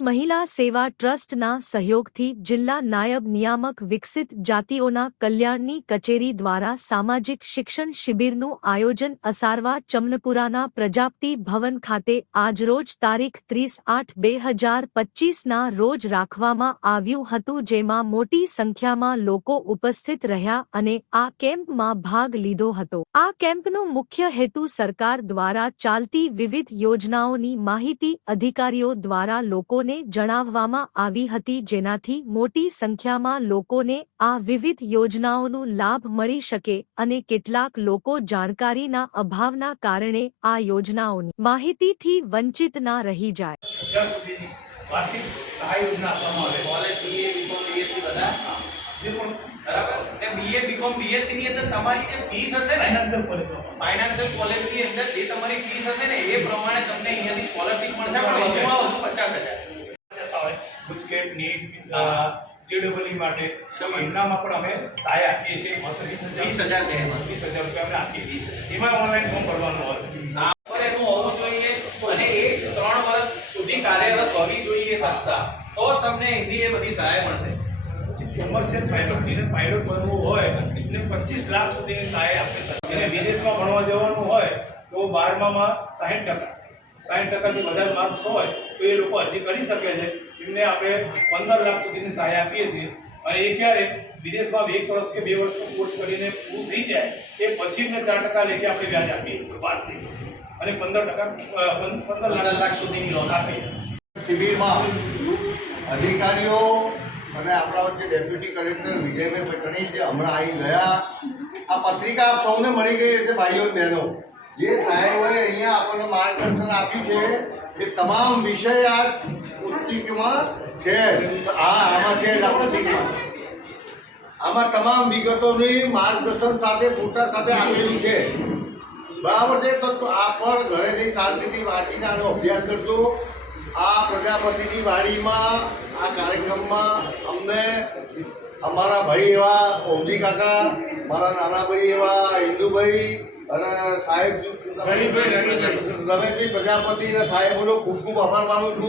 મહિલા સેવા ટ્રસ્ટના સહયોગથી જિલ્લા નાયબ નિયામક વિકસિત જાતિઓના કલ્યાણની કચેરી દ્વારા સામાજિક શિક્ષણ શિબિરનું આયોજન અસારવા ચમનપુરાના પ્રજાપતિ ભવન ખાતે આજરોજ તારીખ ત્રીસ આઠ બે હજાર પચ્ચીસના રોજ રાખવામાં આવ્યું હતું, જેમાં મોટી સંખ્યામાં લોકો ઉપસ્થિત રહ્યા અને આ કેમ્પમાં ભાગ લીધો હતો. આ કેમ્પનો મુખ્ય હેતુ સરકાર દ્વારા ચાલતી વિવિધ યોજનાઓની માહિતી અધિકારીઓ દ્વારા લોકોને જણાવવામાં આવી હતી જેનાથી મોટી સંખ્યામાં લોકોને આ વિવિધ યોજનાઓનો લાભ મળી શકે અને કેટલાક લોકો જાણકારીના અભાવના કારણે આ યોજનાઓની માહિતીથી વંચિત ના રહી જાય. વાર્ષિક સહાય યોજના આપવામાં આવે. કોલેજ બીએ બીકોમ બીએસસી બધા? જે પણ બરાબર. ને બીએ બીકોમ બીએસસી ની અંદર તમારી જે ફીસ હશે ને? ફાઇનાન્શિયલ કોલેજમાં ફાઇનાન્શિયલ કોલેજની અંદર જે તમારી ફીસ હશે ને એ પ્રમાણે તમને અહીંયાથી સ્કોલરશીપ મળશે પણ વધુમાં વધુ પચાસ હજાર. નીટ જેડબલઈ માટે. તો એમનામાં પણ અમે સહાય આપીએ છીએ. માત્ર હજાર. વીસ હજાર. વીસ હજાર રૂપિયા અમે આપીએ છીએ. એમાં ઓનલાઈન ફોર્મ ભરવાનું હોય. એનું હોવું જોઈએ. અને એ ત્રણ વર્ષ સુધી કાર્યરત હોવી જોઈએ સંસ્થા. તો તમને અહીંથી એ બધી સહાય મળશે. કોમર્શિયલ પાયલોટ જેને પાયલોટ બનવું હોય એને પચીસ લાખ સુધીની સહાય આપી શકે જેને વિદેશમાં ભણવા જવાનું હોય તો બારમામાં સાહીઠ ટકા. સાહીઠ ટકાથી વધારે માર્ક્સ હોય તો એ લોકો હજી કરી શકે છે. એમને આપણે પંદર લાખ સુધીની સહાય આપીએ છીએ. અને એ ક્યારે? વિદેશમાં એક વર્ષ કે બે વર્ષનો કોર્સ કરીને પૂરું થઈ જાય એ પછી એમને ચાર ટકા લેખે આપણે વ્યાજ આપીએ છીએ વાર્ષિક અને પંદર ટકા પંદર પંદર લાખ સુધીની લોન આપીએ શિબિરમાં અધિકારીઓ અને આપણા વચ્ચે ડેપ્યુટી કલેક્ટર વિજયભાઈ પટણી જે હમણાં આવી ગયા. આ પત્રિકા આપ સૌને મળી ગઈ હશે ભાઈઓ બહેનો. જે સાહેબોએ અહીંયા આપણને માર્ગદર્શન આપ્યું છે એ તમામ વિષય આ પુસ્તિકમાં છે. હા આમાં છે જ પુસ્તિકમાં આમાં તમામ વિગતોની માર્ગદર્શન સાથે, ફોટા સાથે આપેલું છે. બરાબર છે? તો આ પણ ઘરે જઈ શાંતિથી વાંચીને આનો અભ્યાસ કરજો. આ પ્રજાપતિની વાડીમાં, આ કાર્યક્રમમાં અમને અમારા ભાઈ એવા ઓમજી કાકા, મારા નાના ભાઈ એવા હિન્દુભાઈ અને સાહેબ રમેશભાઈ પ્રજાપતિ અને સાહેબોનો ખૂબ ખૂબ આભાર માનું છું.